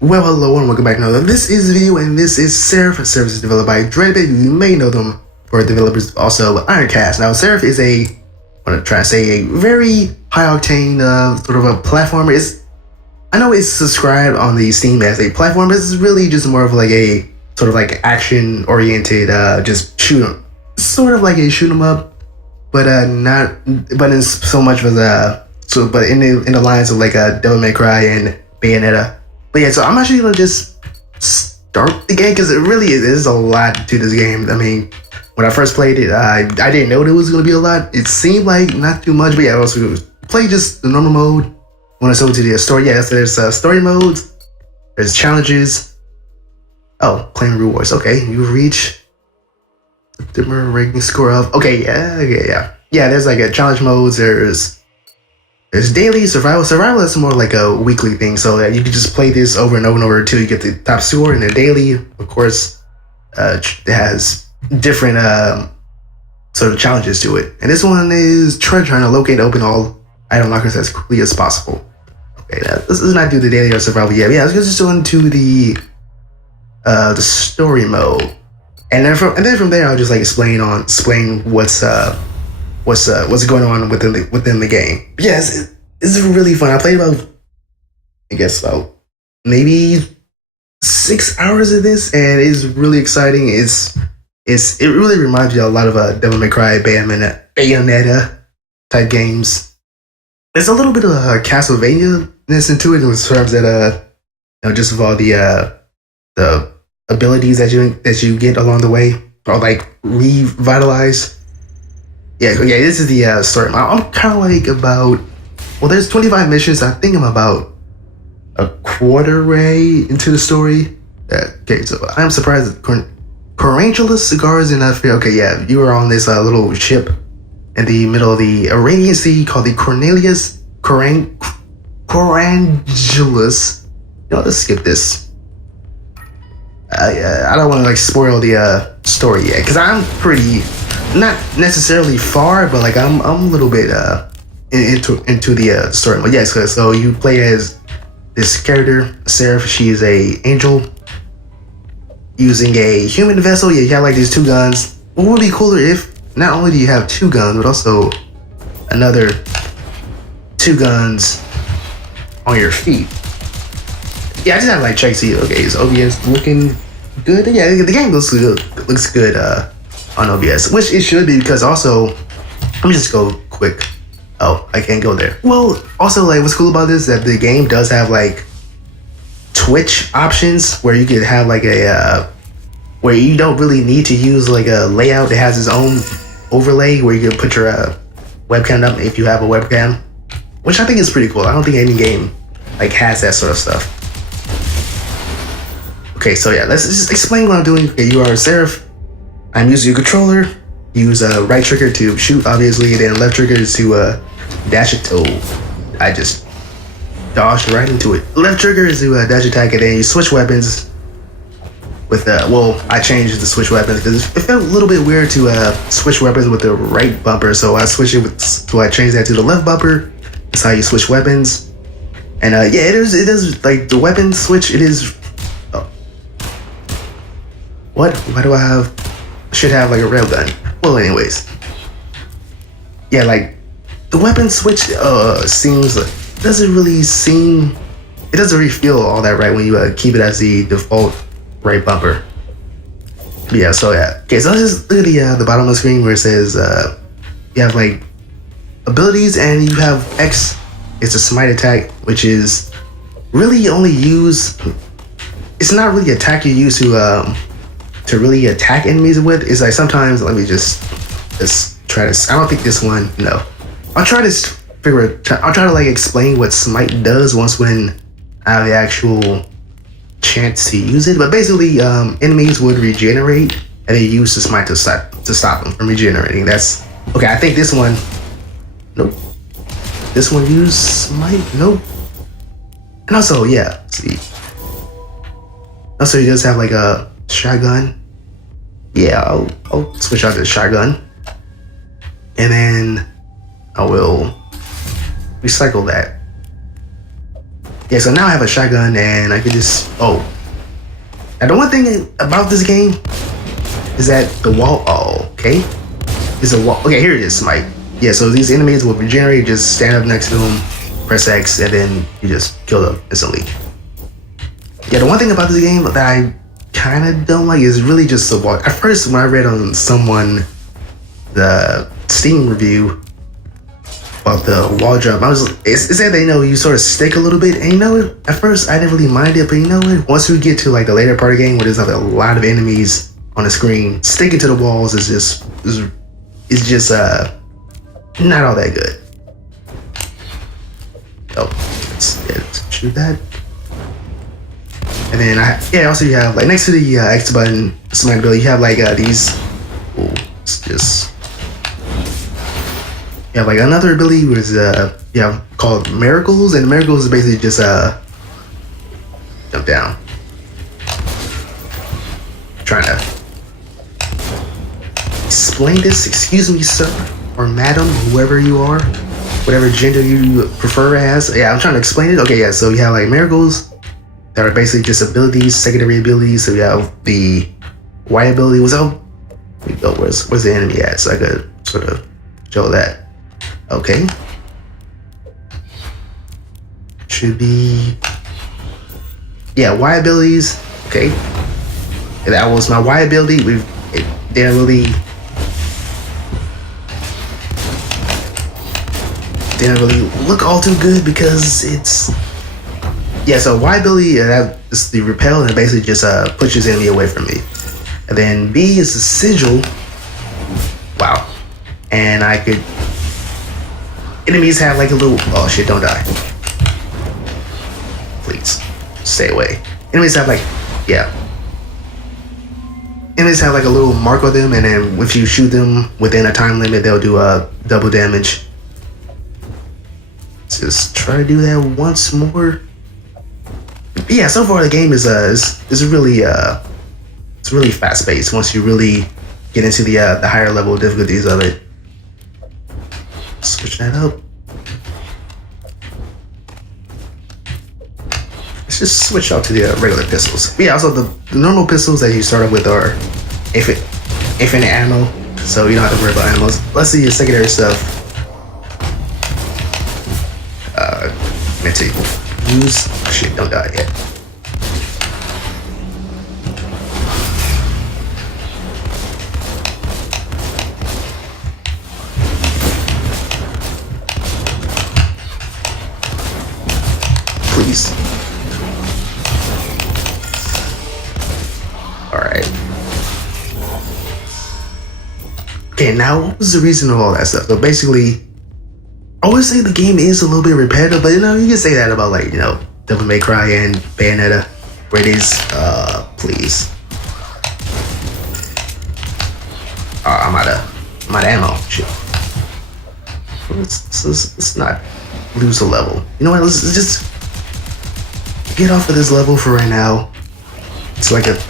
Well, hello and welcome back to another. This is video and this is Seraph. Seraph is developed by Dreadbit. You may know them for developers also Ironcast. Now, Seraph is I'm gonna try to say a very high octane sort of a platformer. I know it's subscribed on the Steam as a platform, but it's really just more of like a sort of like action oriented just shoot 'em, sort of like a shoot 'em up, but not but in so much as but in the lines of like a Devil May Cry and Bayonetta. But yeah, so I'm actually gonna just start the game because it really is a lot to this game. I mean, when I first played it, I didn't know there was gonna be a lot. It seemed like not too much, but yeah, I also play just the normal mode. When I go to the story, yeah, so there's story modes, there's challenges. Oh, claim rewards. Okay, you reach the ranking score of. Okay, yeah. There's like a challenge modes. There's daily survival. Survival is more like a weekly thing, so that you can just play this over and over and over until you get the top score. And the daily, of course, it has different sort of challenges to it. And this one is trying to locate and open all item lockers as quickly as possible. Okay, let's not do the daily or survival yet. Yeah, let's just go into the story mode, and then from there I'll just like explain what's going on within the game. Yes, it's really fun. I played about maybe 6 hours of this, and it's really exciting. It really reminds you a lot of Devil May Cry, Bayonetta type games. There's a little bit of Castlevania-ness into it in terms that just of all the abilities that you get along the way, or like revitalize. Yeah, this is the story. I'm kind of like there's 25 missions. I think I'm about a quarter way into the story. Okay, so I'm surprised that Corangulus cigars in that. Okay, yeah, you were on this little ship in the middle of the Arabian Sea called the Corangulus. Let's skip this. I don't want to like spoil the story yet, because I'm pretty. Not necessarily far, but like I'm a little bit into the story. But yes, so you play as this character, Seraph. She is a angel using a human vessel. Yeah, you have like these two guns. What would be cooler if not only do you have two guns, but also another two guns on your feet. Yeah, I just have to like check see. Okay, is OBS looking good? Yeah, the game looks good. On OBS, which it should be, because also, let me just go quick. Oh, I can't go there. Well, also like what's cool about this is that the game does have like Twitch options where you could have like where you don't really need to use like a layout. It has its own overlay where you can put your webcam up if you have a webcam, which I think is pretty cool. I don't think any game like has that sort of stuff. Okay, so yeah, let's just explain what I'm doing. Okay, you are Seraph. I'm using a controller. Use right trigger to shoot, obviously, then left trigger to dash it. Oh, I just dodged right into it. Left trigger is to dash attack, and then you switch weapons with I changed the switch weapons because it felt a little bit weird to switch weapons with the right bumper, so I switched it so I changed that to the left bumper. That's how you switch weapons. And yeah, it does like the weapon switch. It is. Oh. What? Why do I have? Should have like a railgun. Well, anyways, yeah, like the weapon switch seems like it doesn't really feel all that right when you keep it as the default right bumper. But yeah, so yeah, okay, so let's just look at the bottom of the screen where it says you have like abilities, and you have X. It's a smite attack, which is really only used. It's not really attack you use to really attack enemies with. Is like sometimes, let me just try this. I don't think this one, no. I'll try to like explain what smite does when I have the actual chance to use it. But basically, enemies would regenerate, and they use the smite to stop them from regenerating. That's okay. I think this one, nope. This one used smite, nope. And also, yeah, let's see. Also, he does have like a shotgun. Yeah, I'll switch out to the shotgun, and then I will recycle that. Yeah, so now I have a shotgun and I can just, oh. Now the one thing about this game is that the wall, oh, okay. Is a wall, okay, here it is, Smite. Yeah, so these enemies will regenerate, just stand up next to them, press X, and then you just kill them instantly. Yeah, the one thing about this game that I kind of don't like is really just the wall. At first, when I read on someone, the Steam review about the wall jump, it said that, you sort of stick a little bit, and you know what? At first, I didn't really mind it, but you know what? Once we get to like the later part of the game where there's like a lot of enemies on the screen, sticking to the walls is just not all that good. Oh, let's shoot that. And then also you have like next to the X button, smack ability, you have like these. Oh, it's just. You have like another ability was called miracles, and miracles is basically just jump down. Trying to explain this, excuse me, sir or madam, whoever you are, whatever gender you prefer as. Yeah, I'm trying to explain it. Okay, yeah, so you have like miracles that are basically just abilities, secondary abilities. So you have the Y ability. Where's the enemy at? So I could sort of show that. Okay. Should be, yeah, Y abilities. Okay. And that was my Y ability. It didn't really look all too good because it's, yeah, so Y ability, that is the repel, and it basically just pushes enemy away from me. And then B is the sigil. Wow. And I could, enemies have like a little, oh shit, don't die. Please, stay away. Enemies have like, yeah. Enemies have like a little mark on them, and then if you shoot them within a time limit, they'll do double damage. Just try to do that once more. But yeah, so far the game is really it's really fast paced once you really get into the higher level difficulties of it. Switch that up. Let's just switch out to the regular pistols. But yeah, also the normal pistols that you start up with are infinite ammo, so you don't have to worry about ammo. Let's see your secondary stuff. Meant to use, oh shit, don't die yet. Please. Alright. Okay, now what was the reason of all that stuff? So basically, I always say the game is a little bit repetitive, but you can say that about like, Devil May Cry and Bayonetta, where it is, please. I'm out of ammo, shit. Let's not lose a level. You know what, let's just get off of this level for right now. So I could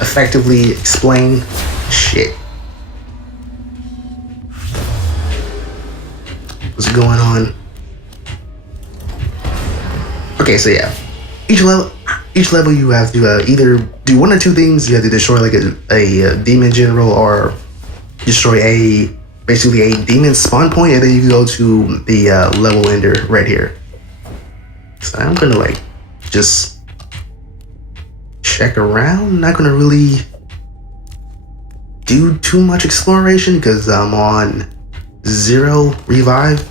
effectively explain shit. What's going on? Okay, so yeah, each level you have to either do one or two things. You have to destroy like a demon general, or destroy basically a demon spawn point, and then you can go to the level ender right here. So I'm gonna like just check around. I'm not gonna really do too much exploration because I'm on 0 revive.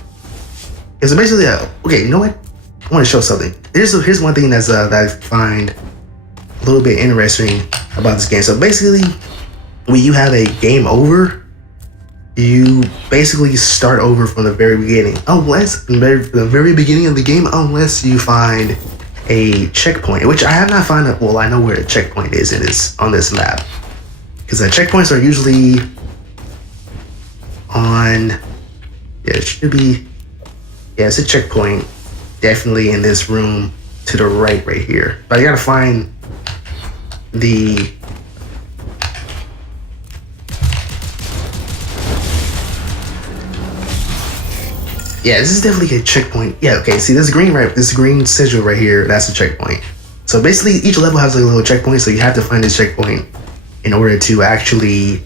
It's basically okay, you know what? I want to show something. Here's one thing that I find a little bit interesting about this game. So basically, when you have a game over, you basically start over from the very beginning, unless the very beginning of the game, unless you find a checkpoint, which I have not found. Well, I know where the checkpoint is on this map, because the checkpoints are usually on. Yeah, it should be. Yeah, it's a checkpoint. Definitely in this room to the right here. But I gotta find the Yeah, this is definitely a checkpoint. Yeah, okay, see this green sigil right here, that's a checkpoint. So basically each level has like a little checkpoint, so you have to find this checkpoint in order to actually,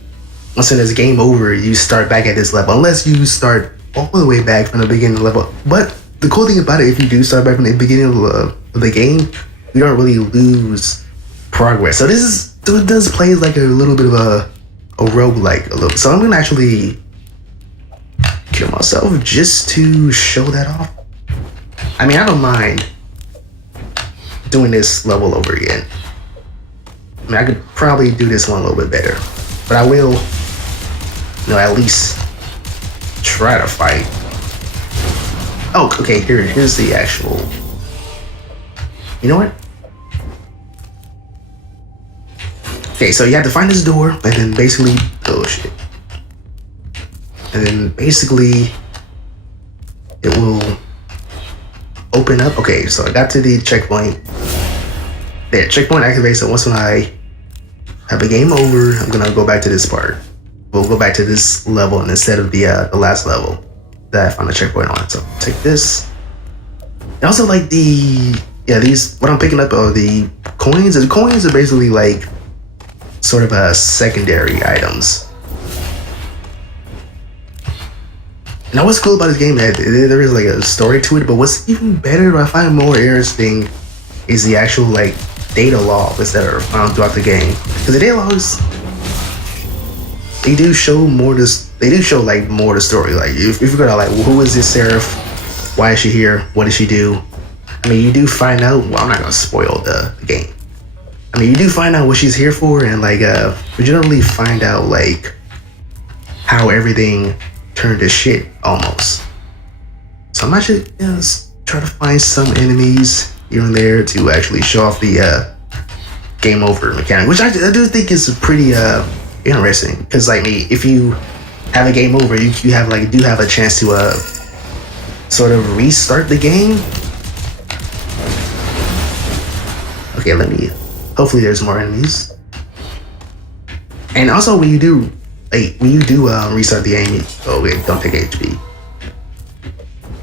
once it is game over, you start back at this level. Unless you start all the way back from the beginning of the level. But the cool thing about it, if you do start back from the beginning of the game, you don't really lose progress. So it does play like a little bit of a roguelike a little. So I'm gonna actually kill myself just to show that off. I mean, I don't mind doing this level over again. I mean, I could probably do this one a little bit better, but I will, at least try to fight. Oh, okay, here's the actual, you know what? Okay, so you have to find this door, and then basically, oh shit. And then basically, it will open up. Okay, so I got to the checkpoint. There, checkpoint activated. So once when I have a game over, I'm gonna go back to this part. We'll go back to this level instead of the last level that I found a checkpoint on. So take this. And also like these, what I'm picking up are the coins. The coins are basically like sort of secondary items. Now what's cool about this game is that there is like a story to it, but what's even better, I find more interesting, is the actual like data logs that are found throughout the game. Because the data logs, they do show like more the story. Like if you're gonna like, well, who is this Seraph? Why is she here? What does she do? I mean, you do find out. Well, I'm not gonna spoil the game. I mean, you do find out what she's here for, and like we generally find out like how everything turned to shit almost. So I'm actually try to find some enemies here and there to actually show off the game over mechanic, which I do think is pretty interesting. Because like me, if you have a game over, you do have a chance to sort of restart the game. Okay, hopefully there's more enemies. And also when you do restart the game, don't take HP.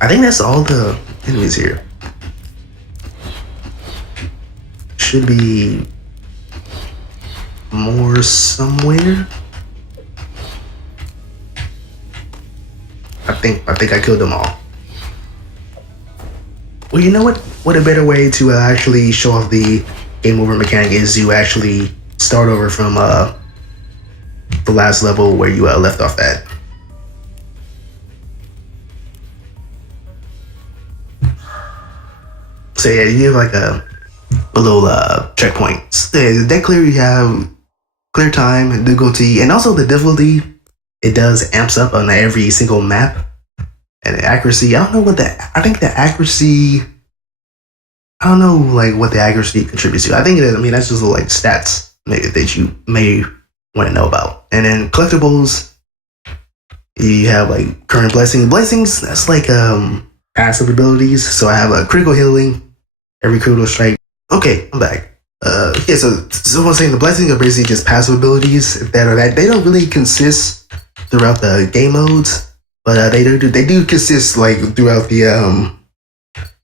I think that's all the enemies here. Should be more somewhere. I think I killed them all. Well, you know what? What a better way to actually show off the game over mechanic is to actually start over from the last level where you left off at. So yeah, you have like a little checkpoints. The deck clear, you have clear time and difficulty, and also the difficulty, it does amps up on every single map. And the accuracy, I don't know like what the accuracy contributes to. I think that's just like stats that you may want to know about. And then collectibles, you have like current blessings. That's like passive abilities. So I have a critical healing, every critical strike. Okay, I'm back. Yeah, so I'm saying the blessings are basically just passive abilities that they don't really consist throughout the game modes, but they do consist like throughout the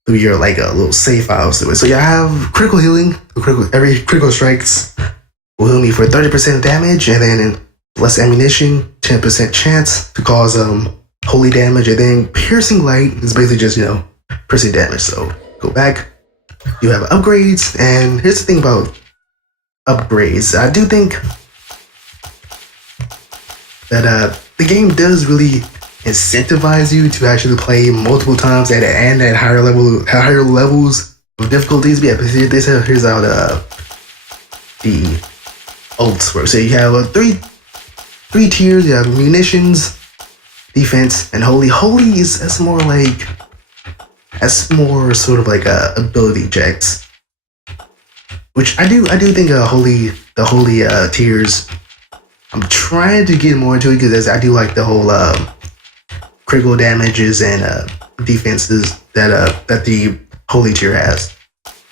through your like a little save files. So you have critical healing. Every critical strikes will heal me for 30% damage, and then less ammunition, 10% chance to cause holy damage, and then piercing light is basically just piercing damage. So go back. You have upgrades, and here's the thing about upgrades. I do think that the game does really incentivize you to actually play multiple times and at higher levels of difficulties. But yeah, here's how the ults work. So you have three tiers. You have munitions, defense, and holy. Holy that's more sort of like ability checks, which I do think the holy tiers. I'm trying to get more into it because I do like the whole critical damages and defenses that the holy tier has.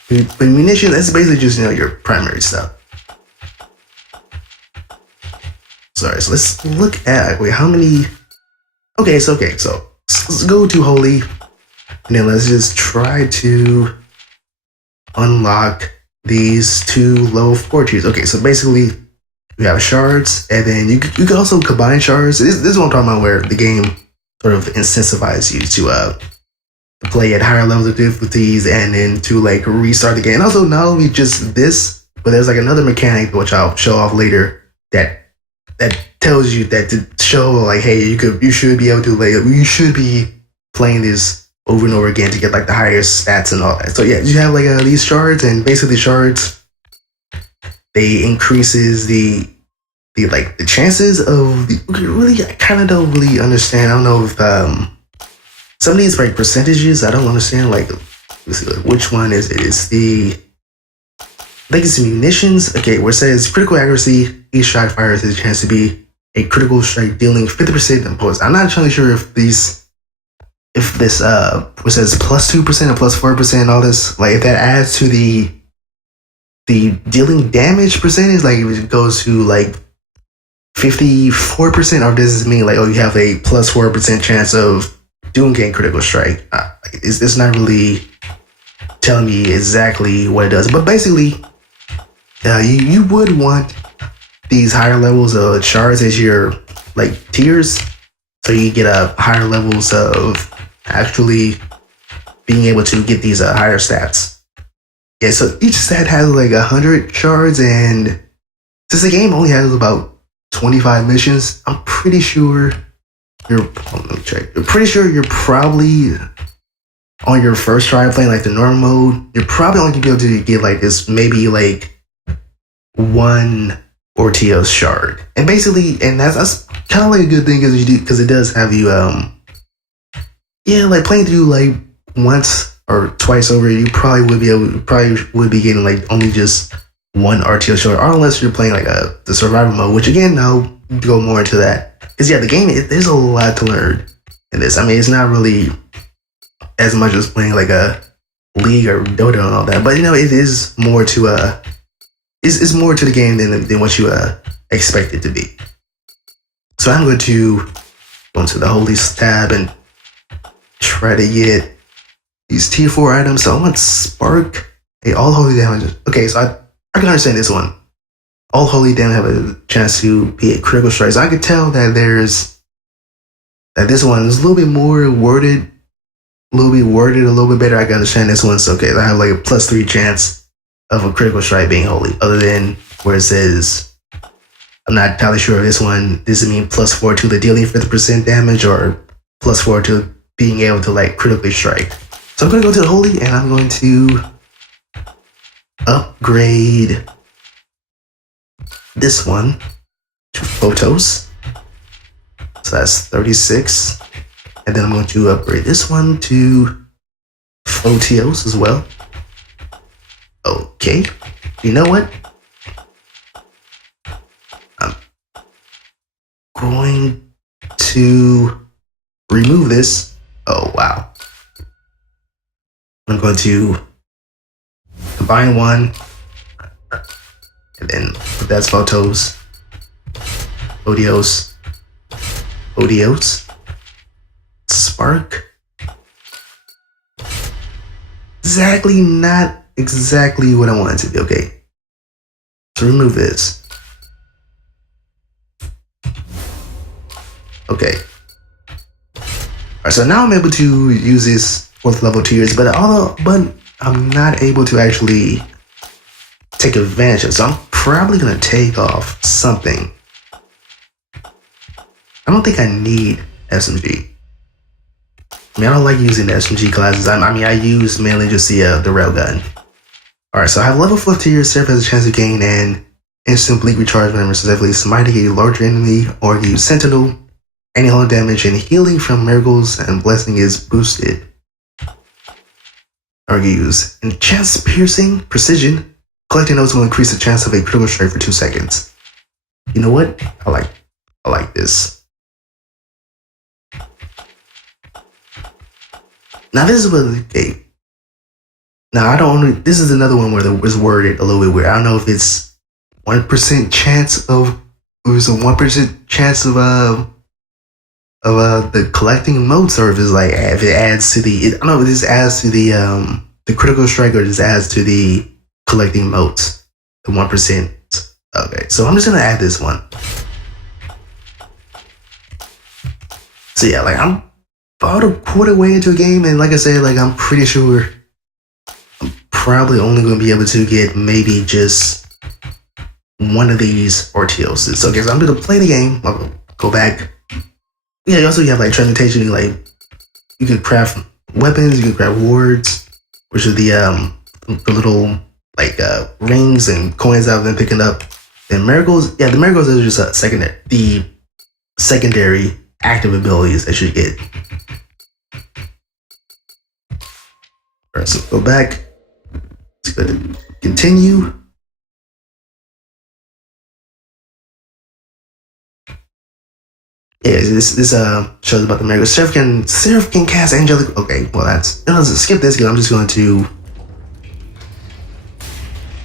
But munitions, that's basically just your primary stuff. Sorry, so let's look at how many. Okay, so let's go to Holy, and then let's just try to unlock these 2 level 4 tiers. Okay, so basically you have shards, and then you can also combine shards. This is what I'm talking about, where the game sort of incentivizes you to play at higher levels of difficulties, and then to like restart the game. And also, not only just this, but there's like another mechanic which I'll show off later that tells you that to show like, hey, you should be able to like, you should be playing this over and over again to get like the higher stats and all that. So yeah, you have like these shards, and basically shards, they increases the chances of really, I kind of don't really understand. I don't know if some of these like percentages I don't understand. Like, let's see, which one is it? It's I think it's munitions. Okay, where it says critical accuracy, each shot fires has a chance to be a critical strike, dealing 50% impulse. I'm not entirely sure if this what says plus 2% or plus 4% and all this, like if that adds to the dealing damage percentage, like if it goes to like 54%, or does this mean like, oh, you have a plus 4% chance of doing getting critical strike? It's not really telling me exactly what it does, but basically you would want these higher levels of shards as your like tiers, so you get higher levels of actually being able to get these higher stats. Yeah, so each stat has like 100 shards, and since the game only has about 25 missions, I'm pretty sure let me check. I'm pretty sure you're probably on your first try playing like the normal mode, you're probably only gonna be able to get like this, maybe like 1 Ortios shard. And basically, and that's kind of like a good thing, because it does have you like playing through like once or twice over, you probably would be getting like only just 1 RTO shard, or unless you're playing like the survival mode, which again, I'll go more into that. Because yeah, the game, there's a lot to learn in this. I mean, it's not really as much as playing like a League or Dota and all that, but you know, it is more to it's more to the game than what you expect it to be. So I'm going to go into the Holy tab and try to get these tier 4 items. So I want Spark, all holy damage. Okay, so I can understand this one. All holy damage have a chance to be a critical strike. So I could tell that this one is a little bit more worded, a little bit better. I can understand this one. So okay, I have like a plus 3 chance of a critical strike being holy, other than where it says, I'm not entirely sure if this one, does it mean plus 4 to the dealing 50% damage, or plus 4 to being able to like critically strike. So I'm going to go to the holy, and I'm going to upgrade this one to photos. So that's 36. And then I'm going to upgrade this one to photios as well. Okay, you know what? I'm going to remove this. Oh, wow. I'm going to combine one, and then that's photos, odios, spark. Not exactly what I wanted to be. Okay, so remove this. Okay. Alright, so now I'm able to use this 4th level tiers, but I'm not able to actually take advantage of it. So I'm probably gonna take off something. I don't think I need SMG. I mean, I don't like using the SMG classes. I mean, I use mainly just the railgun. Alright, so I have level 4 tiers. Seraph has a chance to gain an instant bleak recharge whenever successfully smite a larger enemy, or use Sentinel. Any hull damage and healing from miracles and blessing is boosted. Or use enchant piercing precision. Collecting notes will increase the chance of a critical strike for 2 seconds. You know what? I like this. Now this is what, okay. Now I don't. This is another one where it was worded a little bit weird. I don't know if it's 1% chance of. It was a 1% chance of of the collecting mode service, like if it adds to the, I don't know if this adds to the critical strike or this adds to the collecting modes, the 1%. Okay, so I'm just gonna add this one. So yeah, like I'm about a quarter way into a game, and like I said, like I'm pretty sure I'm probably only gonna be able to get maybe just one of these RTOs. So okay, so I'm gonna play the game. I'll go back. Yeah, you also have like transmutation. Like you can craft weapons, you can craft wards, which are the little like rings and coins I've been picking up. And miracles, yeah, the miracles are just the secondary active abilities that you get. Alright, so go back. Let's go to continue. Yeah, this shows about the miracles. Seraph can cast angelic. Okay, well let's skip this because I'm just going to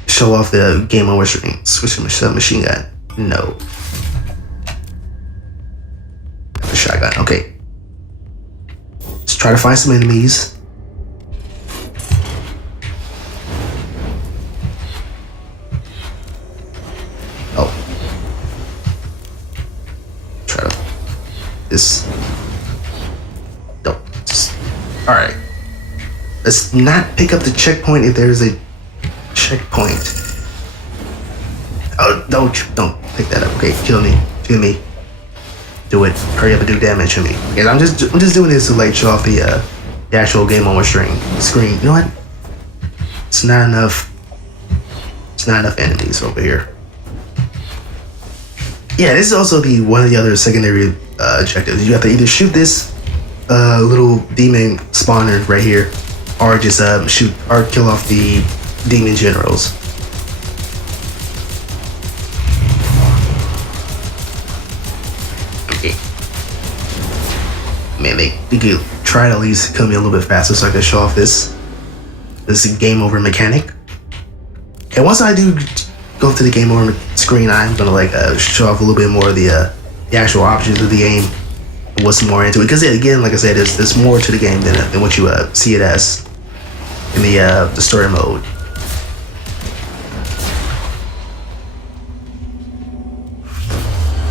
show off the game over screen. Switch to machine gun. No. The shotgun. Okay. Let's try to find some enemies. Oh. Try to. This. Nope. Alright. Let's not pick up the checkpoint if there's a checkpoint. Oh, don't pick that up. Okay, kill me. Do it. Hurry up and do damage to me. Okay, I'm just doing this to like show off the actual game on screen. You know what? It's not enough enemies over here. Yeah, this is also one of the other secondary objectives. You have to either shoot this little demon spawner right here, or just shoot or kill off the demon generals. Okay. Man, they could try to at least kill me a little bit faster so I can show off this game over mechanic. And once I do go to the game over screen, I'm gonna like show off a little bit more of the actual options of the game, what's more into it. Because again, like I said, there's more to the game than what you see it as in the story mode.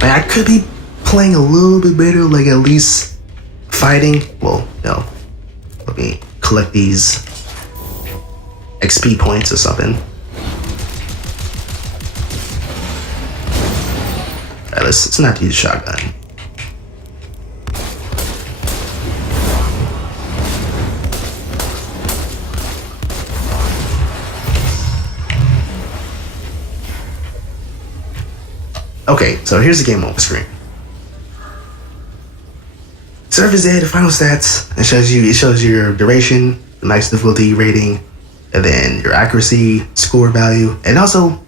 I could be playing a little bit better, like at least fighting. Well, no. Let me collect these XP points or something. Alright, let's not use shotgun. Okay, so here's the game over screen. Seraph is dead, final stats. It shows you your duration, the max difficulty rating, and then your accuracy, score value, and also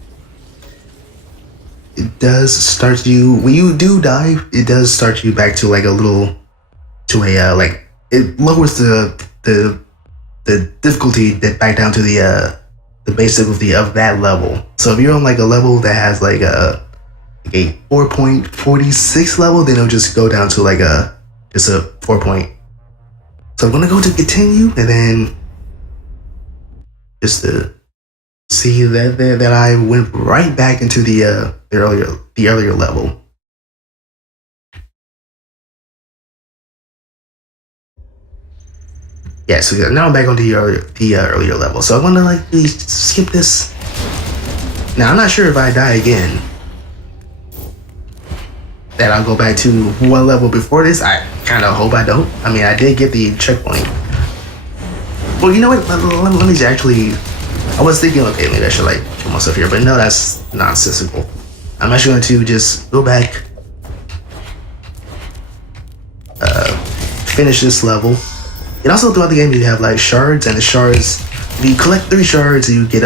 it does start you when you do die. It does start you back to like like it lowers the difficulty that back down to the base difficulty of that level. So if you're on like a level that has like a 4.46 level, then it'll just go down to like just a 4 point. So I'm gonna go to continue, and then just to see that I went right back into the earlier level. Yeah, so now I'm back on the earlier level. So I'm gonna like really skip this. Now I'm not sure if I die again, that I'll go back to one level before this. I kind of hope I don't. I mean, I did get the checkpoint. Well, you know what? Let me actually. I was thinking, okay, maybe I should like kill myself here, but no, that's nonsensical. I'm actually going to just go back, finish this level. And also throughout the game, you have like shards, and the shards. If you collect 3 shards, you get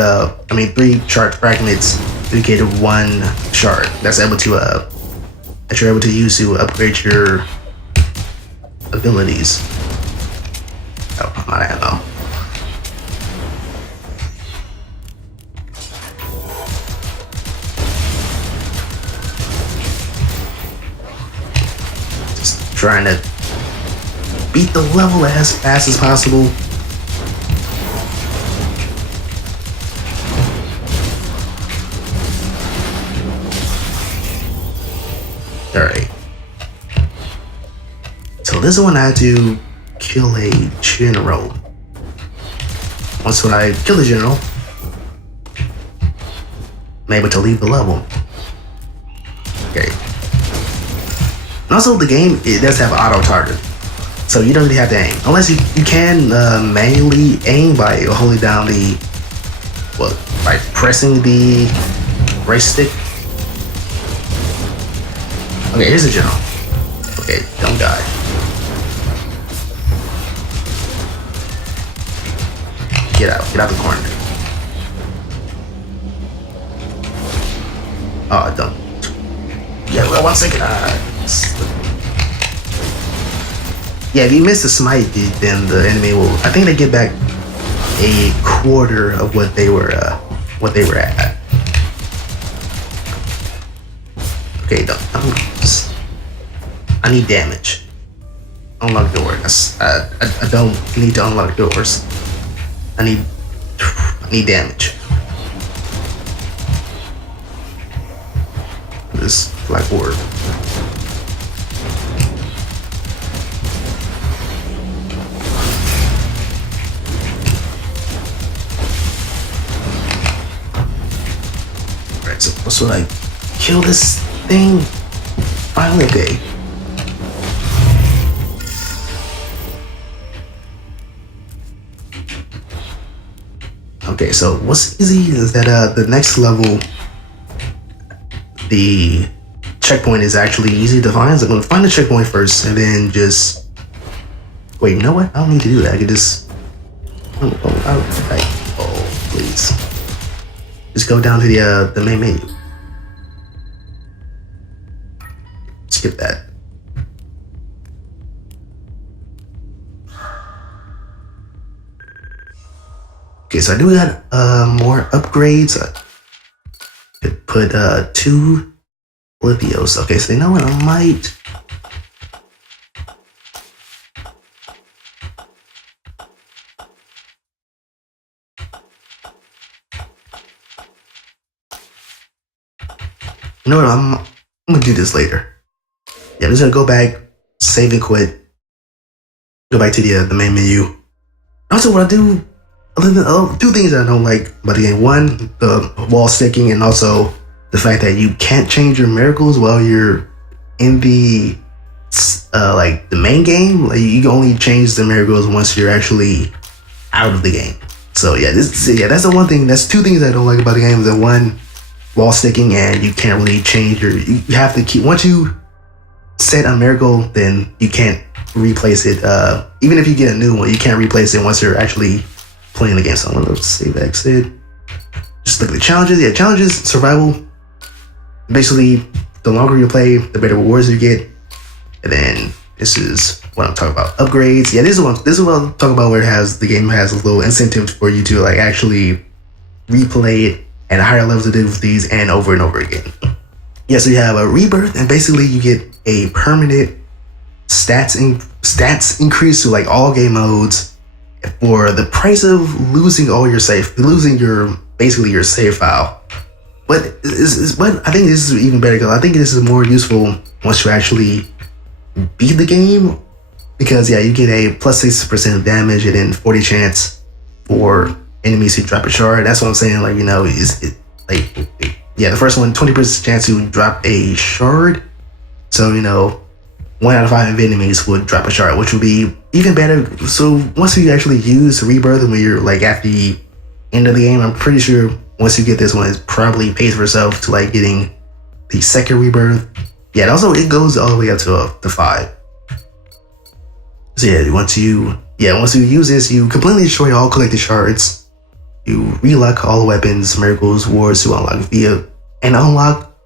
3 shard fragments. You get 1 shard that's able to that you're able to use to upgrade your abilities. Oh, I'm out of ammo. Just trying to beat the level as fast as possible. Alright. So this one I had to kill a general. Once when I kill the general, I'm able to leave the level. Okay. And also the game, it does have auto target. So you don't really have to aim. Unless you can manually aim by holding down the, well, by pressing the right stick. Okay, here's the general. Okay, don't die. Get out the corner. Oh, don't. Yeah, well, 1 second. Yeah, if you miss the smite, then the enemy will. I think they get back a quarter of what they were at. Okay, I need damage. Unlock doors. I don't need to unlock doors. I need damage. This black orb. Alright, so when I kill this thing, finally, okay. Okay, so what's easy is that the next level, the checkpoint is actually easy to find. So I'm gonna find the checkpoint first and then just wait, you know what? I don't need to do that. I could just oh please. Just go down to the main menu. Skip that. Okay, so I do got more upgrades. I could put 2 lithios. Okay, so you know what? I might. You know what? I'm gonna do this later. Yeah, I'm just gonna go back, save and quit. Go back to the main menu. Also, what I do. 2 things that I don't like about the game. 1, the wall sticking, and also the fact that you can't change your miracles while you're in the like the main game. Like you can only change the miracles once you're actually out of the game. So yeah, that's the one thing. That's 2 things I don't like about the game. The 1, wall sticking, and you can't really change your. You have to keep once you set a miracle, then you can't replace it. Even if you get a new one, you can't replace it once you're actually playing the game. So I'm gonna save exit. Just look at the challenges. Yeah, challenges, survival. Basically, the longer you play, the better rewards you get. And then this is what I'm talking about. Upgrades. Yeah, this is what I'm talking about, where the game has a little incentive for you to like actually replay it at a higher level to do these and over again. Yeah, so you have a rebirth, and basically you get a permanent stats increase to like all game modes for the price of losing your save file. But I think this is even better, because I think this is more useful once you actually beat the game, because yeah, you get a plus 6% damage and then 40 chance for enemies who drop a shard. That's what I'm saying. Like, you know, the first one, 20% chance to drop a shard. So, you know, 1 out of 5 enemies would drop a shard, which would be even better. So once you actually use Rebirth, when you're like at the end of the game, I'm pretty sure once you get this one, it probably pays for itself to like getting the second Rebirth. Yeah, and also it goes all the way up to 5. So yeah, once you use this, you completely destroy all collected shards. You relock all the weapons, miracles, wards to unlock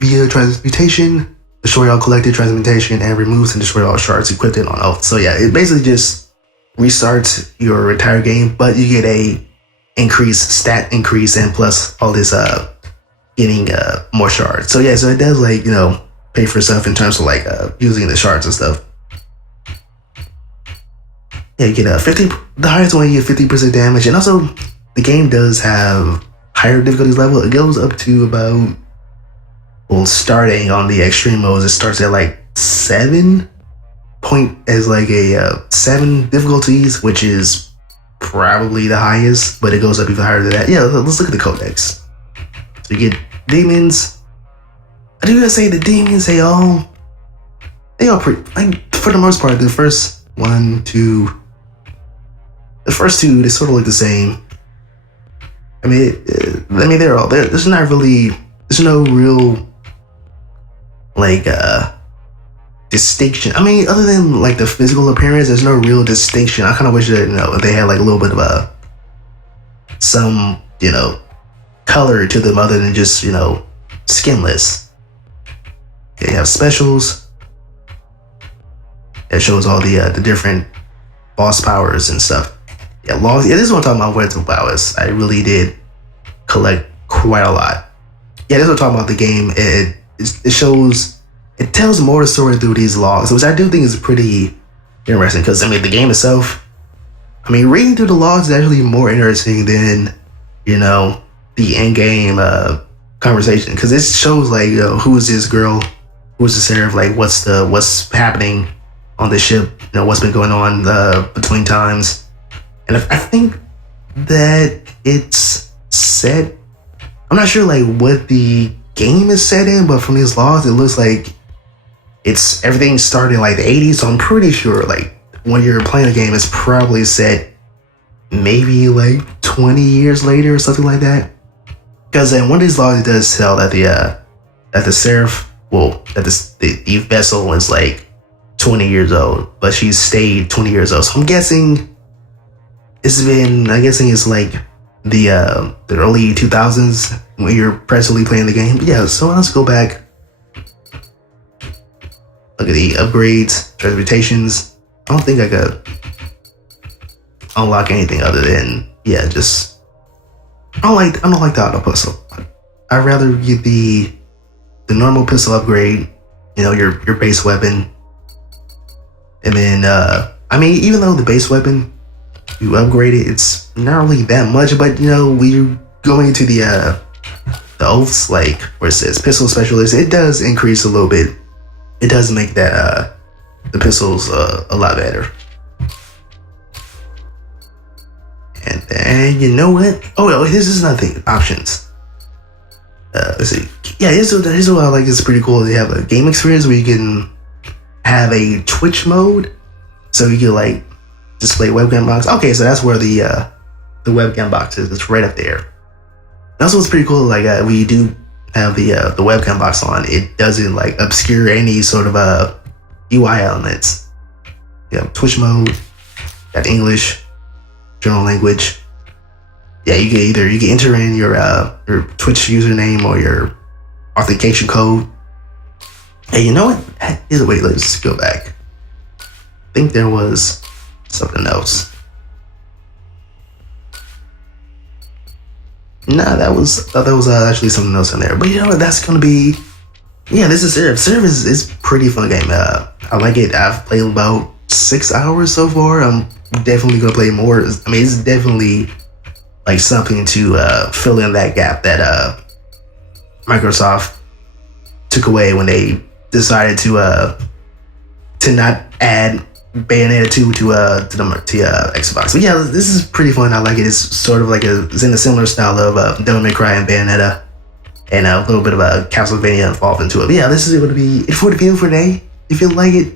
via transmutation. Destroy all collected transmutation, and removes and destroy all shards equipped on oath. So yeah, it basically just restarts your entire game, but you get a stat increase, and plus all this getting more shards. So yeah, so it does like, you know, pay for stuff in terms of like using the shards and stuff. Yeah, you get a 50. The highest one you get 50% damage, and also the game does have higher difficulties level. It goes up to about, well, starting on the extreme modes, it starts at like 7 point as like a 7 difficulties, which is probably the highest, but it goes up even higher than that. Yeah, let's look at the codex. So you get demons. I do gotta say the demons, they all pretty, like, for the most part, the first two, they sort of look the same. I mean, they're all there. There's no real like distinction. I mean, other than like the physical appearance, there's no real distinction. I kind of wish that they had like a little bit of some color to them other than just skinless. They have specials. It shows all the different boss powers and stuff. Yeah, laws. Yeah, this is what I'm talking about. Words of powers. I really did collect quite a lot. Yeah, this is what I'm talking about. The game. It shows. It tells more story through these logs, which I do think is pretty interesting. Because I mean, the game itself. I mean, reading through the logs is actually more interesting than the in-game conversation. Because it shows like who is this girl, who's the Seraph, like what's happening on the ship. What's been going on between times. And I think that it's set. I'm not sure like what the game is set in, but from these logs, it looks like it's everything started in like the 80s. So I'm pretty sure like when you're playing a game, it's probably set maybe like 20 years later or something like that. Because in one of these logs, it does tell that the Seraph, that the vessel is like 20 years old, but she's stayed 20 years old. So I'm guessing it's like the early 2000s when you're presently playing the game. But yeah, so let's go back. Look at the upgrades, transmutations. I don't think I could unlock anything other than just I don't like the auto pistol. I'd rather get the normal pistol upgrade, your base weapon. And then I mean, even though the base weapon you upgrade it, it's not really that much, but when you're going into the oaths, like where it says pistol specialist, it does increase a little bit. It does make that the pistols a lot better. And then you know what? Oh, this is another thing. Options. Let's see. Yeah, here's what I like. It's pretty cool. They have a game experience where you can have a Twitch mode, so you can like display webcam box. Okay, so that's where the webcam box is. It's right up there. That's what's pretty cool. Like when you do have the webcam box on, it doesn't like obscure any sort of UI elements. Yeah, Twitch mode, got English, general language. Yeah, you can enter in your Twitch username or your authentication code. Hey, you know what? Either way, let's go back. I think there was something else. Nah, that was actually something else in there. But you know what? That's gonna be. Yeah, this is Seraph. Seraph is pretty fun game. I like it. I've played about 6 hours so far. I'm definitely gonna play more. I mean, it's definitely like something to fill in that gap that Microsoft took away when they decided to not add Bayonetta 2 to Xbox. But yeah, this is pretty fun. I like it. It's sort of like it's in a similar style of Devil May Cry and Bayonetta, and a little bit of a Castlevania involved into it. But yeah, this is going to be it for the video for today. If you like it,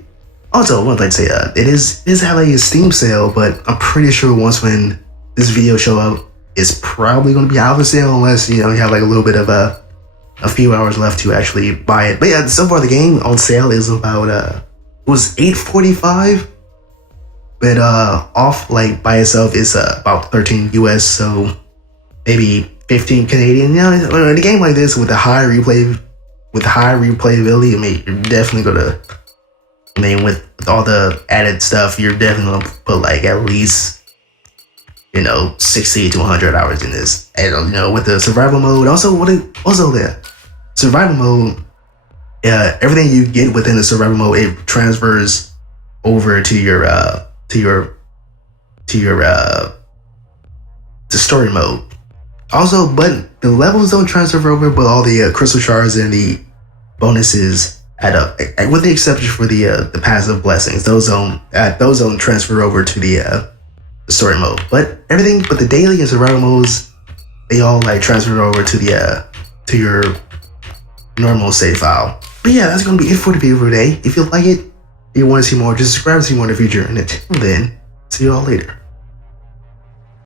also I would like to say it is having a Steam sale, but I'm pretty sure once when this video show up, it's probably going to be out of the sale unless you have like a little bit of a few hours left to actually buy it. But yeah, so far the game on sale is about it was $8.45, but off like by itself is about 13 US, so maybe 15 Canadian. In a game like this with high replayability, I mean, you're definitely gonna. I mean, with all the added stuff, you're definitely gonna put like at least 60 to 100 hours in this. And with the survival mode, also the survival mode. Everything you get within the survival mode, it transfers over to your to your to story mode. Also, but the levels don't transfer over, but all the crystal shards and the bonuses add up, with the exception for the passive blessings. Those don't transfer over to the story mode. But everything but the daily and survival modes, they all like transfer over to the to your normal save file. But yeah, that's gonna be it for the video for today. If you like it, you want to see more, just subscribe to see more in the future. And until then, see you all later.